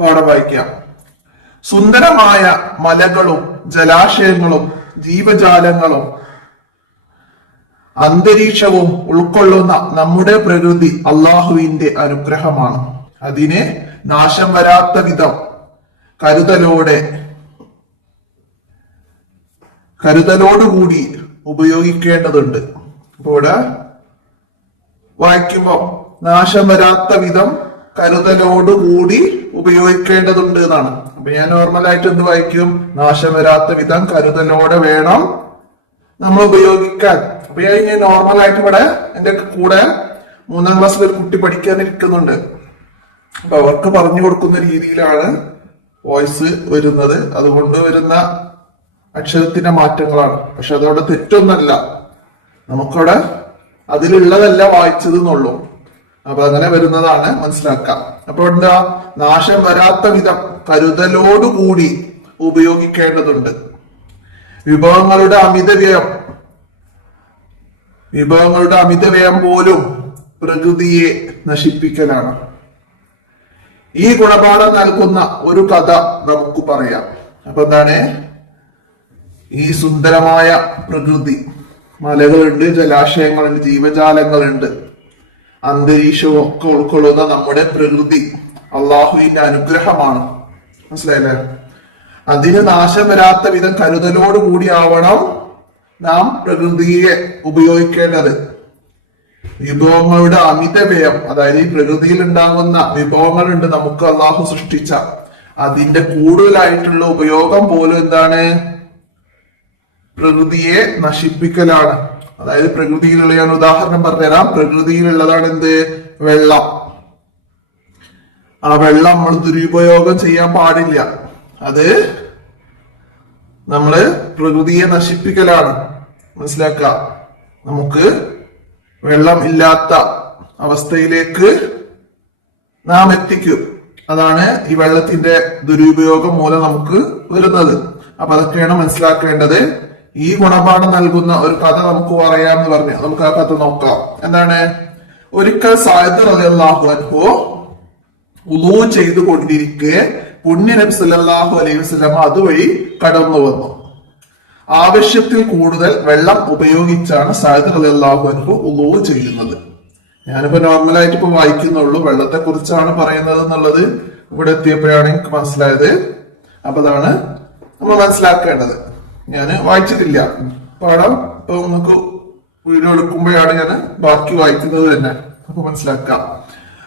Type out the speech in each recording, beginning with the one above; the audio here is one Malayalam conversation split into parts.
പാഠം വായിക്കാം. സുന്ദരമായ മലകളും ജലാശയങ്ങളും ജീവജാലങ്ങളും അന്തരീക്ഷവും ഉൾക്കൊള്ളുന്ന നമ്മുടെ പ്രകൃതി അള്ളാഹുവിന്റെ അനുഗ്രഹമാണ്. അതിനെ നാശം വരാത്ത വിധം കരുതലോടുകൂടി ഉപയോഗിക്കേണ്ടതുണ്ട്. അപ്പൊ ഇവിടെ വായിക്കുമ്പോ നാശം വരാത്ത വിധം കരുതലോടുകൂടി ഉപയോഗിക്കേണ്ടതുണ്ട് എന്നാണ്. അപ്പൊ ഞാൻ നോർമലായിട്ട് എന്ത് വായിക്കും? നാശം വരാത്ത വിധം കരുതലോടെ വേണം നമ്മൾ ഉപയോഗിക്കാൻ. അപ്പൊ ഞാൻ നോർമലായിട്ട് ഇവിടെ എന്റെ കൂടെ 3ാം ക്ലാസ്സിൽ ഒരു കുട്ടി പഠിക്കാനിരിക്കുന്നുണ്ട്. അപ്പൊ അവർക്ക് പറഞ്ഞു കൊടുക്കുന്ന രീതിയിലാണ് വോയിസ് വരുന്നത്. അതുകൊണ്ട് വരുന്ന അക്ഷരത്തിന്റെ മാറ്റങ്ങളാണ്. പക്ഷെ അതോടെ തെറ്റൊന്നല്ല, നമുക്കവിടെ അതിലുള്ളതല്ല വായിച്ചത് എന്നുള്ളൂ. അപ്പൊ അങ്ങനെ വരുന്നതാണ്, മനസ്സിലാക്കാം. അപ്പൊ എന്താ? നാശം വരാത്ത വിധം കരുതലോടുകൂടി ഉപയോഗിക്കേണ്ടതുണ്ട്. വിഭവങ്ങളുടെ അമിതവ്യയം പോലും പ്രകൃതിയെ നശിപ്പിക്കലാണ്. ഈ ഗുണപാഠം നൽകുന്ന ഒരു കഥ നമുക്ക് പറയാം. അപ്പൊ എന്താണ്? ഈ സുന്ദരമായ പ്രകൃതി, മലകളുണ്ട്, ജലാശയങ്ങളുണ്ട്, ജീവജാലങ്ങളുണ്ട്, അന്തരീക്ഷവും ഒക്കെ ഉൾക്കൊള്ളുന്ന നമ്മുടെ പ്രകൃതി അള്ളാഹുവിന്റെ അനുഗ്രഹമാണ്. മനസ്സിലായില്ലേ? അതിന് നാശം വരാത്ത വിധം കരുതലോടുകൂടി ആവണം നാം പ്രകൃതിയെ ഉപയോഗിക്കേണ്ടത്. വിഭവങ്ങളുടെ അമിതവ്യയം, അതായത് ഈ പ്രകൃതിയിൽ ഉണ്ടാകുന്ന വിഭവങ്ങളുണ്ട് നമുക്ക് അള്ളാഹു സൃഷ്ടിച്ച, അതിന്റെ കൂടുതലായിട്ടുള്ള ഉപയോഗം പോലും എന്താണ്? പ്രകൃതിയെ നശിപ്പിക്കലാണ്. അതായത് പ്രകൃതിയിലുള്ള, ഞാൻ ഉദാഹരണം പറഞ്ഞുതരാം. പ്രകൃതിയിലുള്ളതാണ് എന്ത്? വെള്ളം. ആ വെള്ളം നമ്മൾ ദുരുപയോഗം ചെയ്യാൻ പാടില്ല. അത് നമ്മള് പ്രകൃതിയെ നശിപ്പിക്കലാണ്. മനസ്സിലാക്കുക. നമുക്ക് വെള്ളം ഇല്ലാത്ത അവസ്ഥയിലേക്ക് നാം എത്തിക്കും. അതാണ് ഈ വെള്ളത്തിന്റെ ദുരുപയോഗം മൂലം നമുക്ക് വരുന്നത്. അപ്പൊ അതൊക്കെയാണ് മനസ്സിലാക്കേണ്ടത്. ഈ ഗുണപാഠം നൽകുന്ന ഒരു കഥ നമുക്ക് പറയാമെന്ന് പറഞ്ഞു. നമുക്ക് ആ കഥ നോക്കാം. എന്താണ്? ഒരിക്കൽ സഅദ് റളിയല്ലാഹു അൻഹു വുളൂ ചെയ്തു കൊണ്ടിരിക്കെ പുണ്യ നബി സല്ലല്ലാഹു അലൈഹി വസല്ലം അതുവഴി കടന്നു വന്നു. ആവശ്യത്തിൽ കൂടുതൽ വെള്ളം ഉപയോഗിച്ചാണ് സഅദ് റളിയല്ലാഹു അൻഹു വുളൂ ചെയ്യുന്നത്. ഞാനിപ്പോ നോർമലായിട്ട് ഇപ്പൊ വായിക്കുന്നുള്ളൂ. വെള്ളത്തെ കുറിച്ചാണ് പറയുന്നത് എന്നുള്ളത് ഇവിടെ എത്തിയപ്പോഴാണ് എനിക്ക് മനസ്സിലായത്. അപ്പൊ അതാണ് നമ്മൾ മനസ്സിലാക്കേണ്ടത്. ഞാൻ വായിച്ചിട്ടില്ല പാഠം. ഇപ്പൊ നമുക്ക് വീഡിയോ എടുക്കുമ്പോഴാണ് ഞാൻ ബാക്കി വായിക്കുന്നത് തന്നെ. അപ്പൊ മനസ്സിലാക്കാം.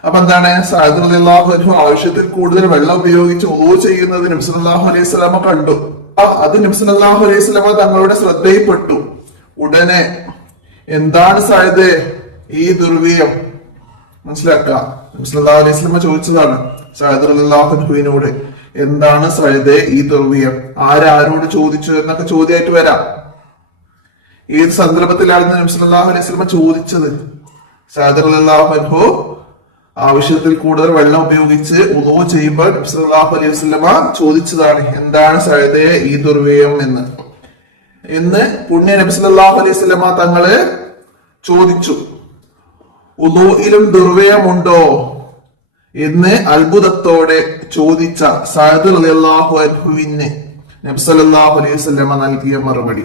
അപ്പൊ എന്താണ്? സഅദ് റളിയല്ലാഹു അൻഹു ആവശ്യത്തിൽ കൂടുതൽ വെള്ളം ഉപയോഗിച്ച് വുളൂ ചെയ്യുന്നത് നബി സല്ലല്ലാഹു അലൈഹി വസല്ലം കണ്ടു. അത് നബി സല്ലല്ലാഹു അലൈഹി വസല്ലം തങ്ങളുടെ ശ്രദ്ധയിൽപ്പെട്ടു. ഉടനെ, എന്താണ് സഅദ് ഈ ദുർവ്യയം? മനസ്സിലാക്കുക. നബി സല്ലല്ലാഹു അലൈഹി വസല്ലം ചോദിച്ചതാണ് സഅദ് റളിയല്ലാഹു അൻഹുവിനോട്, എന്താണ് സഅദ് ഈ ദുർവ്യയം? ആരോട് ചോദിച്ചു എന്നൊക്കെ ചോദ്യമായിട്ട് വരാം. ഏത് സന്ദർഭത്തിലാണ് നബി സല്ലല്ലാഹു അലൈഹി വസല്ലം ചോദിച്ചത്? സഅദ് റളിയല്ലാഹു അൻഹു ആവശ്യത്തിൽ കൂടുതൽ വെള്ളം ഉപയോഗിച്ച് വുളൂ ചെയ്യുമ്പോൾ നബി സല്ലല്ലാഹു അലൈഹി വസല്ലം ചോദിച്ചതാണ്, എന്താണ് സഅദ് ഈ ദുർവ്യയം എന്ന് പുണ്യ നബി സല്ലല്ലാഹു അലൈഹി വസല്ലം തങ്ങള് ചോദിച്ചു. വുളൂയിലും ദുർവ്യയമുണ്ടോ എന്ന് അത്ഭുതത്തോടെ ചോദിച്ച സഅദ് റളിയല്ലാഹു അൻഹുവിന് നബി സല്ലല്ലാഹു അലൈഹി വസല്ലം നൽകിയ മറുപടി,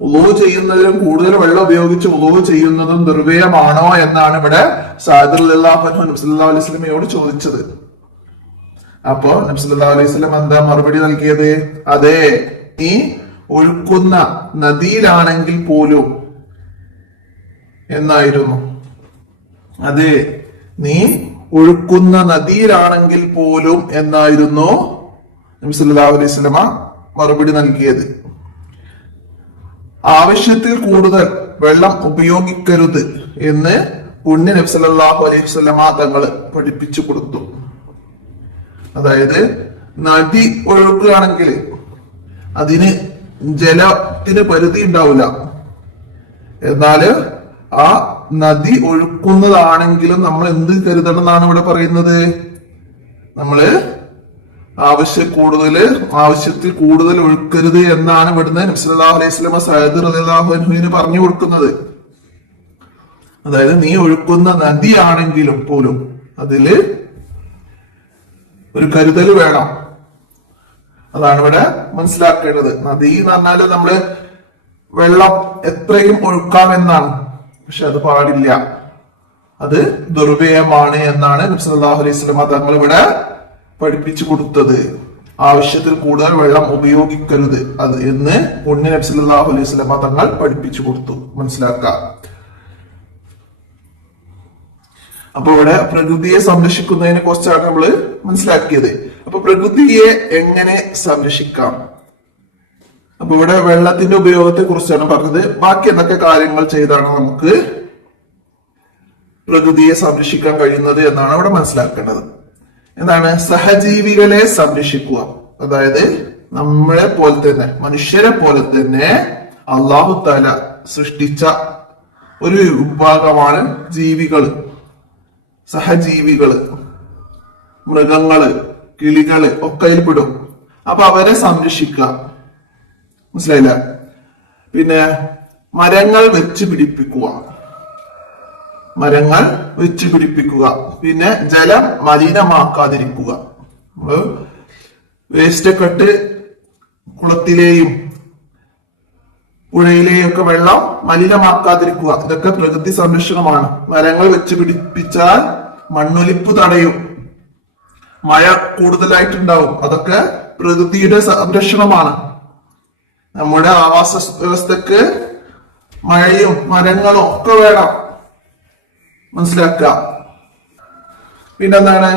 വുളൂ ചെയ്യുന്നതിലും കൂടുതൽ വെള്ളം ഉപയോഗിച്ച് വുളൂ ചെയ്യുന്നതും ദുർവ്യയമാണോ എന്നാണ് ഇവിടെ സഅദ് റളിയല്ലാഹു അൻഹു നബി സല്ലല്ലാഹു അലൈഹി വസല്ലമയോട് ചോദിച്ചത്. അപ്പോ നബി സല്ലല്ലാഹു അലൈഹി വസല്ലം എന്താ മറുപടി നൽകിയത്? അതെ, നീ ഒഴുക്കുന്ന നദിയിലാണെങ്കിൽ പോലും എന്നായിരുന്നു. അതെ, നീ ഒഴുക്കുന്ന നദിയിലാണെങ്കിൽ പോലും എന്നായിരുന്നു നബി സല്ലല്ലാഹു അലൈഹി വസല്ലം മറുപടി നൽകിയത്. ആവശ്യത്തിൽ കൂടുതൽ വെള്ളം ഉപയോഗിക്കരുത് എന്ന് പുണ്യ നബി സല്ലല്ലാഹു അലൈഹി വസല്ലം തങ്ങള് പഠിപ്പിച്ചു കൊടുത്തു. അതായത് നദി ഒഴുകുകയാണെങ്കിൽ അതിന് ജലത്തിന് പരിധി ഉണ്ടാവില്ല. എന്നാല് ആ നദി ഒഴുക്കുന്നതാണെങ്കിലും നമ്മൾ എന്ത് കരുതണം എന്നാണ് ഇവിടെ പറയുന്നത്? നമ്മള് ആവശ്യത്തിൽ കൂടുതൽ ഒഴുക്കരുത് എന്നാണ് ഇവിടുന്ന് നബി സല്ലല്ലാഹു അലൈഹി വസല്ലം സഅദ് റളിയല്ലാഹു അൻഹുവിന് പറഞ്ഞു കൊടുക്കുന്നത്. അതായത് നീ ഒഴുക്കുന്ന നദിയാണെങ്കിലും പോലും അതില് ഒരു കരുതൽ വേണം. അതാണ് ഇവിടെ മനസ്സിലാക്കേണ്ടത്. നദി എന്ന് പറഞ്ഞാല് നമ്മള് വെള്ളം എത്രയും ഒഴുക്കാമെന്നാണ്, പക്ഷെ അത് പാടില്ല, അത് ദുർവ്യയമാണ് എന്നാണ് നബി സല്ലല്ലാഹു അലൈഹി വസല്ലം തങ്ങൾ ഇവിടെ പഠിപ്പിച്ചു കൊടുത്തത്. ആവശ്യത്തിൽ കൂടുതൽ വെള്ളം ഉപയോഗിക്കരുത് അത് എന്ന് പുണ്യ നബി സല്ലല്ലാഹു അലൈഹി വസല്ലം തങ്ങൾ പഠിപ്പിച്ചു കൊടുത്തു. മനസ്സിലാക്കാം. അപ്പൊ ഇവിടെ പ്രകൃതിയെ സംരക്ഷിക്കുന്നതിനെ കുറിച്ചാണ് നമ്മൾ മനസ്സിലാക്കിയത്. അപ്പൊ പ്രകൃതിയെ എങ്ങനെ സംരക്ഷിക്കാം? അപ്പൊ ഇവിടെ വെള്ളത്തിന്റെ ഉപയോഗത്തെ കുറിച്ചാണ് പറഞ്ഞത്. ബാക്കി എന്തൊക്കെ കാര്യങ്ങൾ ചെയ്താണ് നമുക്ക് പ്രകൃതിയെ സംരക്ഷിക്കാൻ കഴിയുന്നത് എന്നാണ് ഇവിടെ മനസ്സിലാക്കേണ്ടത്. എന്താണ്? സഹജീവികളെ സംരക്ഷിക്കുക. അതായത് നമ്മളെ പോലെ തന്നെ, മനുഷ്യരെ പോലെ തന്നെ അല്ലാഹു തആല സൃഷ്ടിച്ച ഒരു വിഭാഗമാണ് ജീവികള്, സഹജീവികള്, മൃഗങ്ങള്, കിളികള് ഒക്കെ പെടും. അപ്പൊ അവരെ സംരക്ഷിക്കുക. മനസ്സിലായില്ല? പിന്നെ മരങ്ങൾ വെച്ച് പിടിപ്പിക്കുക, മരങ്ങൾ വെച്ച് പിടിപ്പിക്കുക. പിന്നെ ജലം മലിനമാക്കാതിരിക്കുക. വേസ്റ്റ് ഒക്കെ ഇട്ട് കുളത്തിലെയും പുഴയിലെയും ഒക്കെ വെള്ളം മലിനമാക്കാതിരിക്കുക. ഇതൊക്കെ പ്രകൃതി സംരക്ഷണമാണ്. മരങ്ങൾ വെച്ച് പിടിപ്പിച്ചാൽ മണ്ണൊലിപ്പ് തടയും, മഴ കൂടുതലായിട്ടുണ്ടാവും. അതൊക്കെ പ്രകൃതിയുടെ സംരക്ഷണമാണ്. നമ്മുടെ ആവാസ വ്യവസ്ഥക്ക് മഴയും മരങ്ങളും ഒക്കെ വേണം. മനസ്സിലാക്കുക. പിന്നെന്താണ്?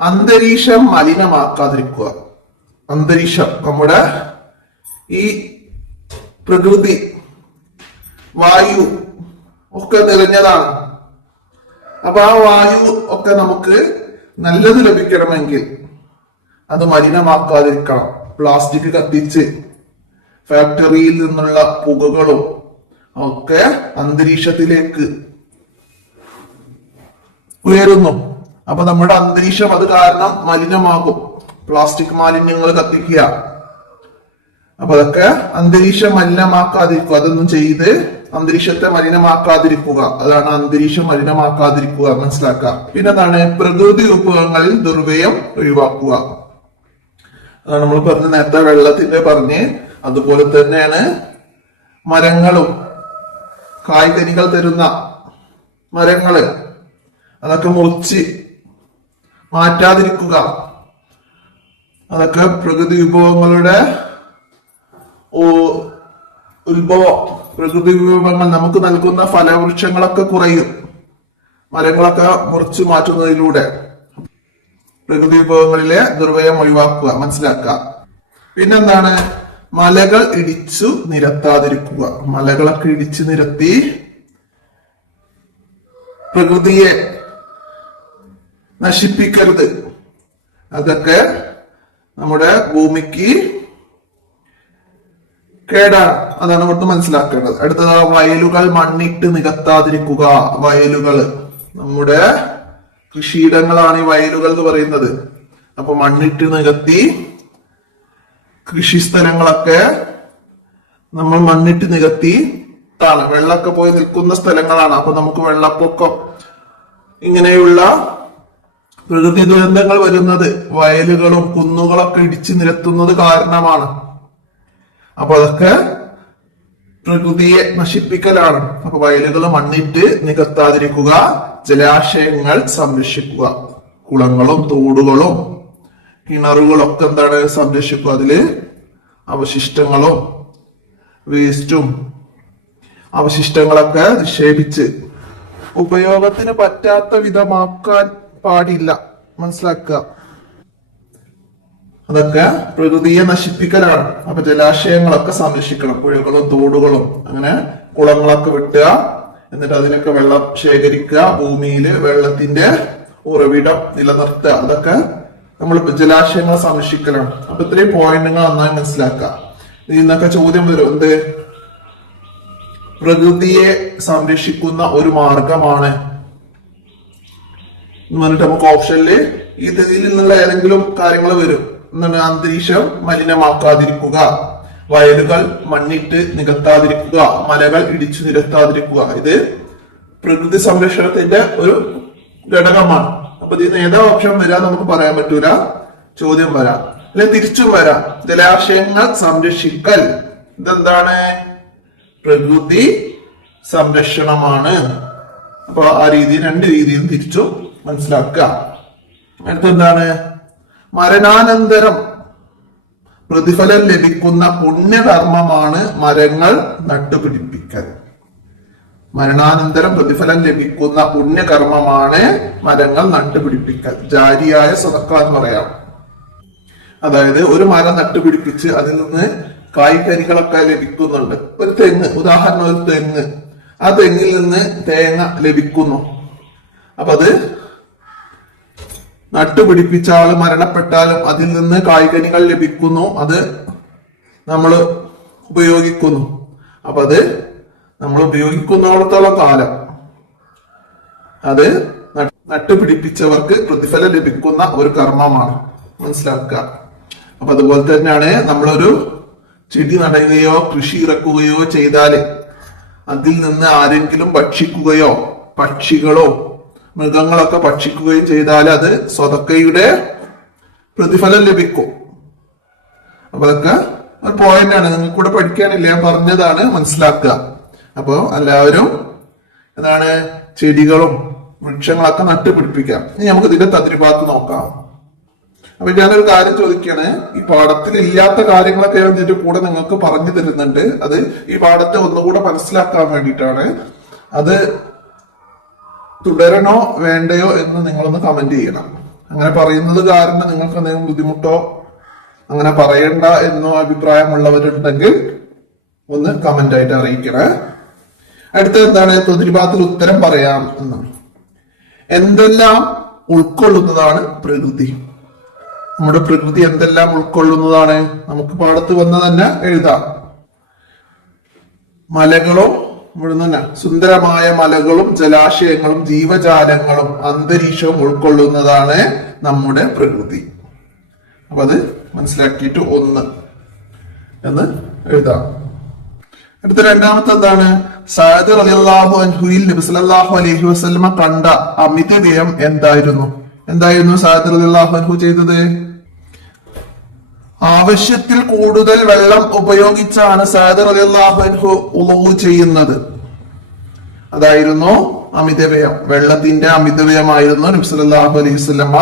അന്തരീക്ഷം മലിനമാക്കാതിരിക്കുക. അന്തരീക്ഷം, നമ്മുടെ ഈ പ്രകൃതി, വായു ഒക്കെ നിറഞ്ഞതാണ്. അപ്പൊ ആ വായു ഒക്കെ നമുക്ക് നല്ലത് ലഭിക്കണമെങ്കിൽ അത് മലിനമാക്കാതിരിക്കണം. പ്ലാസ്റ്റിക് കത്തിച്ച് ഫാക്ടറിയിൽ നിന്നുള്ള പുകകളും ഒക്കെ അന്തരീക്ഷത്തിലേക്ക് ഉയരുന്നു. അപ്പൊ നമ്മുടെ അന്തരീക്ഷം അത് കാരണം മലിനമാകും. പ്ലാസ്റ്റിക് മാലിന്യങ്ങൾ കത്തിക്കുക, അപ്പൊ അതൊക്കെ അന്തരീക്ഷം മലിനമാക്കാതിരിക്കുക. അതൊന്നും ചെയ്ത് അന്തരീക്ഷത്തെ മലിനമാക്കാതിരിക്കുക. അതാണ് അന്തരീക്ഷം മലിനമാക്കാതിരിക്കുക. മനസ്സിലാക്കുക. പിന്നെന്താണ്? പ്രകൃതി വിഭവങ്ങളിൽ ദുർവ്യയം ഒഴിവാക്കുക. അതാണ് നമ്മൾ പറഞ്ഞ നേരത്തെ വെള്ളത്തിന്റെ പറഞ്ഞ്. അതുപോലെ തന്നെയാണ് മരങ്ങളും കായ്കനികൾ തരുന്ന മരങ്ങള്, അതൊക്കെ മുറിച്ച് മാറ്റാതിരിക്കുക. അതൊക്കെ പ്രകൃതി വിഭവങ്ങളുടെ ഉത്ഭവം. പ്രകൃതി വിഭവങ്ങൾ നമുക്ക് നൽകുന്ന ഫലവൃക്ഷങ്ങളൊക്കെ കുറയും, മരങ്ങളൊക്കെ മുറിച്ചു മാറ്റുന്നതിലൂടെ. പ്രകൃതി വിഭവങ്ങളിലെ ദുർവ്യയം ഒഴിവാക്കുക. മനസ്സിലാക്കുക. പിന്നെന്താണ്? മലകൾ ഇടിച്ചു നിരത്താതിരിക്കുക. മലകളൊക്കെ ഇടിച്ചു നിരത്തി പ്രകൃതിയെ നശിപ്പിക്കരുത്. അതൊക്കെ നമ്മുടെ ഭൂമിക്ക് കേടാണ്. അതാണ് ഇവിടുത്തെ മനസ്സിലാക്കേണ്ടത്. അടുത്തത് വയലുകൾ മണ്ണിട്ട് നികത്താതിരിക്കുക. വയലുകൾ നമ്മുടെ കൃഷിയിടങ്ങളാണ് ഈ വയലുകൾ എന്ന് പറയുന്നത്. അപ്പൊ മണ്ണിട്ട് നികത്തി കൃഷി സ്ഥലങ്ങളൊക്കെ നമ്മൾ മണ്ണിട്ട് നികത്തി വെള്ളമൊക്കെ പോയി നിൽക്കുന്ന സ്ഥലങ്ങളാണ്. അപ്പൊ നമുക്ക് വെള്ളപ്പൊക്കം ഇങ്ങനെയുള്ള പ്രകൃതി ദുരന്തങ്ങൾ വരുന്നത് വയലുകളും കുന്നുകളൊക്കെ ഇടിച്ചു നിരത്തുന്നത് കാരണമാണ്. അപ്പൊ അതൊക്കെ പ്രകൃതിയെ നശിപ്പിക്കലാണ്. അപ്പൊ വയലുകൾ മണ്ണിട്ട് നികത്താതിരിക്കുക. ജലാശയങ്ങൾ സംരക്ഷിക്കുക. കുളങ്ങളും തോടുകളും കിണറുകളൊക്കെ എന്താണ്? സംരക്ഷിക്കുക. അതില് അവശിഷ്ടങ്ങളും വേസ്റ്റും അവശിഷ്ടങ്ങളൊക്കെ നിക്ഷേപിച്ച് ഉപയോഗത്തിന് പറ്റാത്ത വിധമാക്കാൻ പാടില്ല. മനസ്സിലാക്കുക. അതൊക്കെ പ്രകൃതിയെ നശിപ്പിക്കലാണ്. അപ്പൊ ജലാശയങ്ങളൊക്കെ സംരക്ഷിക്കണം. പുഴകളും തോടുകളും അങ്ങനെ കുളങ്ങളൊക്കെ വെട്ടുക. എന്നിട്ട് അതിനൊക്കെ വെള്ളം ശേഖരിക്കുക. ഭൂമിയിൽ വെള്ളത്തിന്റെ ഉറവിടം നിലനിർത്തുക. അതൊക്കെ നമ്മൾ ജലാശയങ്ങളെ സംരക്ഷിക്കലാണ്. അപ്പൊ ഇത്രയും പോയിന്റുകൾ നന്നായി മനസ്സിലാക്കുക. ഇതിന്നൊക്കെ ചോദ്യം വരും. എന്ത്? പ്രകൃതിയെ സംരക്ഷിക്കുന്ന ഒരു മാർഗമാണ് എന്ന് പറഞ്ഞിട്ട് നമുക്ക് ഓപ്ഷനില് ഇതിൽ നിന്നുള്ള ഏതെങ്കിലും കാര്യങ്ങൾ വരും. എന്താണ്? അന്തരീക്ഷം മലിനമാക്കാതിരിക്കുക, വയലുകൾ മണ്ണിട്ട് നികത്താതിരിക്കുക, മലകൾ ഇടിച്ചു നിരത്താതിരിക്കുക. ഇത് പ്രകൃതി സംരക്ഷണത്തിന്റെ ഒരു ഘടകമാണ്. അപ്പൊ ഇതിന് ഏതാ ഓപ്ഷൻ വരാൻ നമുക്ക് പറയാൻ പറ്റൂല, ചോദ്യം വരാം, അല്ലെ തിരിച്ചും വരാം. ജലാശയങ്ങൾ സംരക്ഷിക്കൽ ഇതെന്താണ്? പ്രകൃതി സംരക്ഷണമാണ്. അപ്പൊ ആ രീതി രണ്ട് രീതിയിൽ തിരിച്ചു മനസ്സിലാക്കുക. അടുത്തെന്താണ്? മരണാനന്തരം പ്രതിഫലം ലഭിക്കുന്ന പുണ്യകർമ്മമാണ് മരങ്ങൾ നട്ടുപിടിപ്പിക്കൽ. മരണാനന്തരം പ്രതിഫലം ലഭിക്കുന്ന പുണ്യകർമ്മമാണ് മരങ്ങൾ നട്ടുപിടിപ്പിക്കൽ. ജാരിയായ സദഖ എന്ന് പറയാം. അതായത് ഒരു മരം നട്ടുപിടിപ്പിച്ച് അതിൽ നിന്ന് കായ്കനികളൊക്കെ ലഭിക്കുന്നുണ്ട്. ഒരു തെങ്ങ്, ഉദാഹരണം ഒരു തെങ്ങ്, ആ തെങ്ങിൽ നിന്ന് തേങ്ങ ലഭിക്കുന്നു. അപ്പൊ അത് നട്ടുപിടിപ്പിച്ച ആള് മരണപ്പെട്ടാലും അതിൽ നിന്ന് കായ്കനികൾ ലഭിക്കുന്നു, അത് നമ്മൾ ഉപയോഗിക്കുന്നു. അപ്പൊ അത് നമ്മൾ ഉപയോഗിക്കുന്നിടത്തോളം കാലം അത് നട്ടുപിടിപ്പിച്ചവർക്ക് പ്രതിഫലം ലഭിക്കുന്ന ഒരു കർമ്മമാണ്. മനസ്സിലാക്കുക. അപ്പൊ അതുപോലെ തന്നെയാണ് നമ്മളൊരു ചെടി നടുകയോ കൃഷി ഇറക്കുകയോ ചെയ്താല് അതിൽ നിന്ന് ആരെങ്കിലും ഭക്ഷിക്കുകയോ പക്ഷികളോ മൃഗങ്ങളൊക്കെ ഭക്ഷിക്കുകയോ ചെയ്താൽ അത് സ്വതക്കയുടെ പ്രതിഫലം ലഭിക്കും. അപ്പൊ അതൊക്കെ ഒരു പോയിന്റാണ്, നിങ്ങൾക്ക് കൂടെ പഠിക്കാനില്ല, ഞാൻ പറഞ്ഞതാണ്, മനസ്സിലാക്കുക. അപ്പോ എല്ലാവരും എന്താണ് ചെടികളും വൃക്ഷങ്ങളൊക്കെ നട്ടുപിടിപ്പിക്കാം. ഇനി നമുക്ക് ഇതിന്റെ തദ്രിഭാഗത്ത് നോക്കാം. അപ്പൊ ഞാനൊരു കാര്യം ചോദിക്കുകയാണ്, ഈ പാഠത്തിൽ ഇല്ലാത്ത കാര്യങ്ങളൊക്കെ ഞാൻ ഇതിന്റെ കൂടെ നിങ്ങൾക്ക് പറഞ്ഞു തരുന്നുണ്ട്. അത് ഈ പാഠത്തെ ഒന്നുകൂടെ മനസ്സിലാക്കാൻ വേണ്ടിയിട്ടാണ്. അത് തുടരണോ വേണ്ടയോ എന്ന് നിങ്ങളൊന്ന് കമന്റ് ചെയ്യണം. അങ്ങനെ പറയുന്നത് കാരണം നിങ്ങൾക്ക് എന്തെങ്കിലും ബുദ്ധിമുട്ടോ അങ്ങനെ പറയണ്ട എന്നോ അഭിപ്രായമുള്ളവരുണ്ടെങ്കിൽ ഒന്ന് കമന്റ് ആയിട്ട് അറിയിക്കണേ. അടുത്തത് എന്താണ്? തദ്രിഭാഗത്തിൽ ഉത്തരം പറയാം എന്നാണ്. എന്തെല്ലാം ഉൾക്കൊള്ളുന്നതാണ് പ്രകൃതി? നമ്മുടെ പ്രകൃതി എന്തെല്ലാം ഉൾക്കൊള്ളുന്നതാണ്? നമുക്ക് പാടത്ത് വന്ന തന്നെ എഴുതാം. മലകളും ഇവിടെ തന്നെ സുന്ദരമായ മലകളും ജലാശയങ്ങളും ജീവജാലങ്ങളും അന്തരീക്ഷവും ഉൾക്കൊള്ളുന്നതാണ് നമ്മുടെ പ്രകൃതി. അപ്പൊ അത് മനസ്സിലാക്കിയിട്ട് ഒന്ന് എന്ന് എഴുതാം. അടുത്ത രണ്ടാമത്തെ എന്താണ്? സഅദ് റളിയല്ലാഹു അൻഹുവിൽ നബി സല്ലല്ലാഹു അലൈഹി വസല്ലമ കണ്ട അമിത വ്യയം എന്തായിരുന്നു? എന്തായിരുന്നു സഅദ് റളിയല്ലാഹു അൻഹു ചെയ്തത്? ആവശ്യത്തിൽ കൂടുതൽ വെള്ളം ഉപയോഗിച്ചാണ് സഅദ് റളിയല്ലാഹു അൻഹു ഉളൂ ചെയ്യുന്നത്. അതായിരുന്നു അമിതവ്യയം, വെള്ളത്തിന്റെ അമിതവ്യയമായിരുന്നു നബി സല്ലല്ലാഹു അലൈഹി വസല്ലമ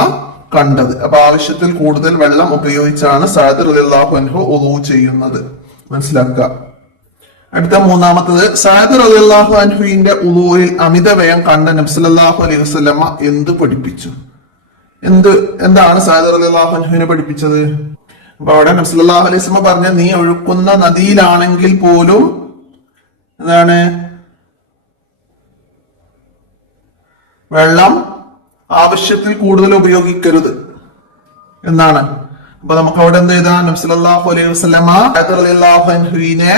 കണ്ടത്. അപ്പൊ ആവശ്യത്തിൽ കൂടുതൽ വെള്ളം ഉപയോഗിച്ചാണ് സഅദ് റളിയല്ലാഹു അൻഹു ഉളൂ ചെയ്യുന്നത്. മനസ്സിലാക്കുക. അടുത്ത മൂന്നാമത്തത്, സഅദ് റളിയല്ലാഹു അൻഹുവിന്റെ ഉളൂയിൽ അമിതവ്യയം കണ്ട നബി സല്ലല്ലാഹു അലൈഹി വസല്ലമ എന്ത് പഠിപ്പിച്ചു? എന്താണ് സഅദ് റളിയല്ലാഹു അൻഹുവിനെ പഠിപ്പിച്ചത്? അപ്പൊ അവിടെ നബി സല്ലല്ലാഹു അലൈഹി വസല്ലമ പറഞ്ഞ, നീ ഒഴുക്കുന്ന നദിയിലാണെങ്കിൽ പോലും എന്താണ് വെള്ളം ആവശ്യത്തിൽ കൂടുതൽ ഉപയോഗിക്കരുത് എന്നാണ്. അപ്പൊ നമുക്ക് അവിടെ എന്ത് ചെയ്താ? നബി സല്ലല്ലാഹു അലൈഹി വസല്ലമ സഅദ് റളിയല്ലാഹു അൻഹുവിനെ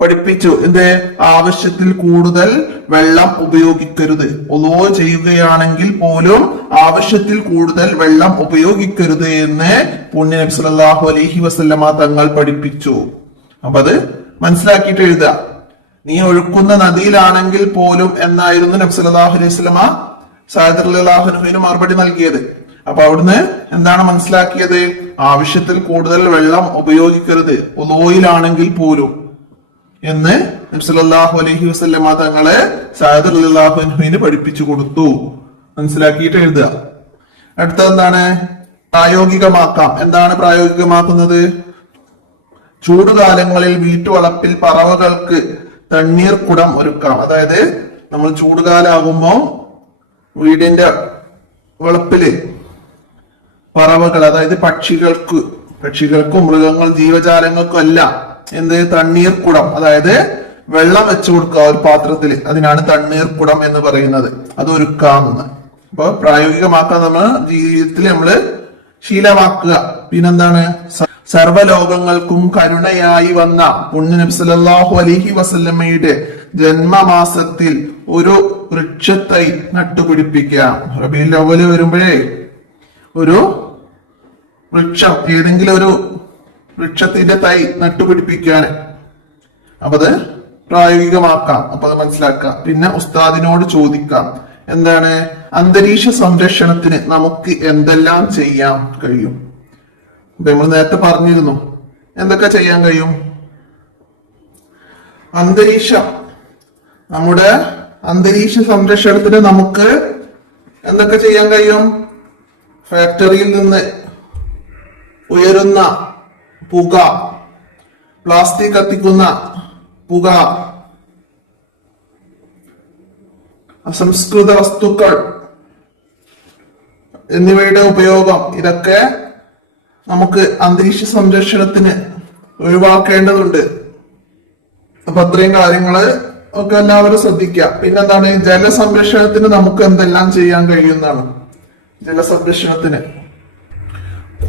പഠിപ്പിച്ചു. എന്ത്? ആവശ്യത്തിൽ കൂടുതൽ വെള്ളം ഉപയോഗിക്കരുത്. ഉളൂ ചെയ്യുകയാണെങ്കിൽ പോലും ആവശ്യത്തിൽ കൂടുതൽ വെള്ളം ഉപയോഗിക്കരുത് എന്ന് പുണ്യ നബി സല്ലല്ലാഹു അലൈഹി വസല്ലമ തങ്ങൾ പഠിപ്പിച്ചു. അപ്പൊ അത് മനസ്സിലാക്കിയിട്ട് എഴുതുക. നീ ഒഴുക്കുന്ന നദിയിലാണെങ്കിൽ പോലും എന്നായിരുന്നു നബി സല്ലല്ലാഹു അലൈഹി വസല്ലമ സഅദ് റളിയല്ലാഹു അൻഹുവിന് മറുപടി നൽകിയത്. അപ്പൊ അവിടുന്ന് എന്താണ് മനസ്സിലാക്കിയത്? ആവശ്യത്തിൽ കൂടുതൽ വെള്ളം ഉപയോഗിക്കരുത് ഉളൂയിലാണെങ്കിൽ പോലും എന്ന് നബി സല്ലല്ലാഹു അലൈഹി വസല്ലമ തങ്ങളെ സഅദ് റളിയല്ലാഹു അൻഹുവിന് പഠിപ്പിച്ചു കൊടുത്തു. മനസ്സിലാക്കിയിട്ട് എഴുതുക. അടുത്തത് എന്താണ്? പ്രായോഗികമാക്കാം. എന്താണ് പ്രായോഗികമാക്കുന്നത്? ചൂടുകാലങ്ങളിൽ വീട്ടുവളപ്പിൽ പറവകൾക്ക് തണ്ണീർ കുടം ഒരുക്കാം. അതായത് നമ്മൾ ചൂടുകാലാകുമ്പോ വീടിന്റെ വളപ്പില് പറവകൾ, അതായത് പക്ഷികൾക്കും മൃഗങ്ങൾ ജീവജാലങ്ങൾക്കും എല്ലാം എന്ത്? തണ്ണീർ കുടം, അതായത് വെള്ളം വെച്ചു കൊടുക്കുക ഒരു പാത്രത്തിൽ, അതിനാണ് തണ്ണീർ കുടം എന്ന് പറയുന്നത്. അത് ഒരുക്കാമെന്ന്. അപ്പൊ പ്രായോഗികമാക്കാൻ നമ്മൾ ജീവിതത്തിൽ നമ്മള് ശീലമാക്കുക. പിന്നെന്താണ്? സർവ്വലോകങ്ങൾക്കും കരുണയായി വന്ന പുണ്യ നബി സല്ലല്ലാഹു അലൈഹി വസല്ലമയുടെ ജന്മമാസത്തിൽ ഒരു വൃക്ഷത്തൈ നട്ടുപിടിപ്പിക്കുക. റബീഉൽ അവ്വൽ വരുമ്പോഴേ ഒരു വൃക്ഷം, ഏതെങ്കിലും ഒരു വൃക്ഷത്തിന്റെ തൈ നട്ടുപിടിപ്പിക്കാൻ. അപ്പൊ അത് പ്രായോഗികമാക്കാം. അപ്പൊ അത് മനസ്സിലാക്കാം. പിന്നെ ഉസ്താദിനോട് ചോദിക്കാം. എന്താണ്? അന്തരീക്ഷ സംരക്ഷണത്തിന് നമുക്ക് എന്തെല്ലാം ചെയ്യാൻ കഴിയും? നമ്മൾ നേരത്തെ പറഞ്ഞിരുന്നു എന്തൊക്കെ ചെയ്യാൻ കഴിയും. നമ്മുടെ അന്തരീക്ഷ സംരക്ഷണത്തിന് നമുക്ക് എന്തൊക്കെ ചെയ്യാൻ കഴിയും? ഫാക്ടറിയിൽ നിന്ന് ഉയരുന്ന പുക, പ്ലാസ്റ്റിക് കത്തിക്കുന്ന പുക, അസംസ്കൃത വസ്തുക്കൾ എന്നിവയുടെ ഉപയോഗം, ഇതൊക്കെ നമുക്ക് അന്തരീക്ഷ സംരക്ഷണത്തിന് ഒഴിവാക്കേണ്ടതുണ്ട്. അപ്പൊ അത്രയും കാര്യങ്ങള് ഒക്കെ എല്ലാവരും ശ്രദ്ധിക്കുക. പിന്നെന്താണ്, ജലസംരക്ഷണത്തിന് നമുക്ക് എന്തെല്ലാം ചെയ്യാൻ കഴിയുന്നതാണ്. ജലസംരക്ഷണത്തിന്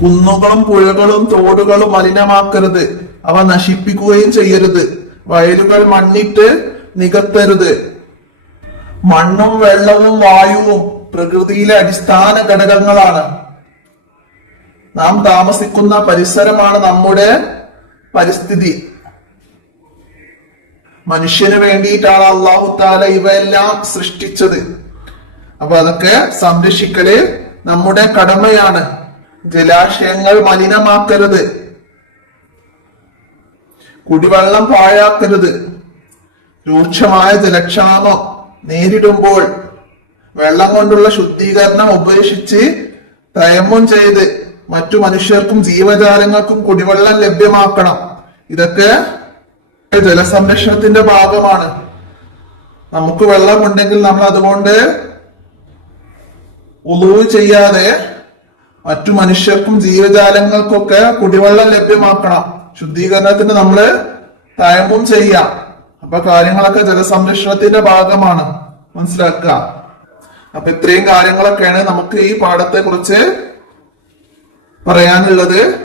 കുന്നുകളും പുഴകളും തോടുകളും മലിനമാക്കരുത്, അവ നശിപ്പിക്കുകയും ചെയ്യരുത്. വയലുകൾ മണ്ണിട്ട് നികത്തരുത്. മണ്ണും വെള്ളവും വായുവും പ്രകൃതിയിലെ അടിസ്ഥാന ഘടകങ്ങളാണ്. നാം താമസിക്കുന്ന പരിസരമാണ് നമ്മുടെ പരിസ്ഥിതി. മനുഷ്യന് വേണ്ടിയിട്ടാണ് അല്ലാഹു തആല ഇവയെല്ലാം സൃഷ്ടിച്ചത്. അപ്പൊ അതൊക്കെ സംരക്ഷിക്കല് നമ്മുടെ കടമയാണ്. ജലാശയങ്ങൾ മലിനമാക്കരുത്, കുടിവെള്ളം പാഴാക്കരുത്. രൂക്ഷമായ ജലക്ഷാമം നേരിടുമ്പോൾ വെള്ളം കൊണ്ടുള്ള ശുദ്ധീകരണം ഉപേക്ഷിച്ച് തയമ്മും ചെയ്ത് മറ്റു മനുഷ്യർക്കും ജീവജാലങ്ങൾക്കും കുടിവെള്ളം ലഭ്യമാക്കണം. ഇതൊക്കെ ജലസംരക്ഷണത്തിന്റെ ഭാഗമാണ്. നമുക്ക് വെള്ളം ഉണ്ടെങ്കിൽ നമ്മൾ അതുകൊണ്ട് ഉളൂ ചെയ്യാതെ മറ്റു മനുഷ്യർക്കും ജീവജാലങ്ങൾക്കൊക്കെ കുടിവെള്ളം ലഭ്യമാക്കണം. ശുദ്ധീകരണത്തിന് നമ്മള് തയമ്മും ചെയ്യാം. അപ്പൊ കാര്യങ്ങളൊക്കെ ജലസംരക്ഷണത്തിന്റെ ഭാഗമാണ്, മനസ്സിലാക്കുക. അപ്പൊ ഇത്രയും കാര്യങ്ങളൊക്കെയാണ് നമുക്ക് ഈ പാഠത്തെ കുറിച്ച് പറയാനുള്ളത്.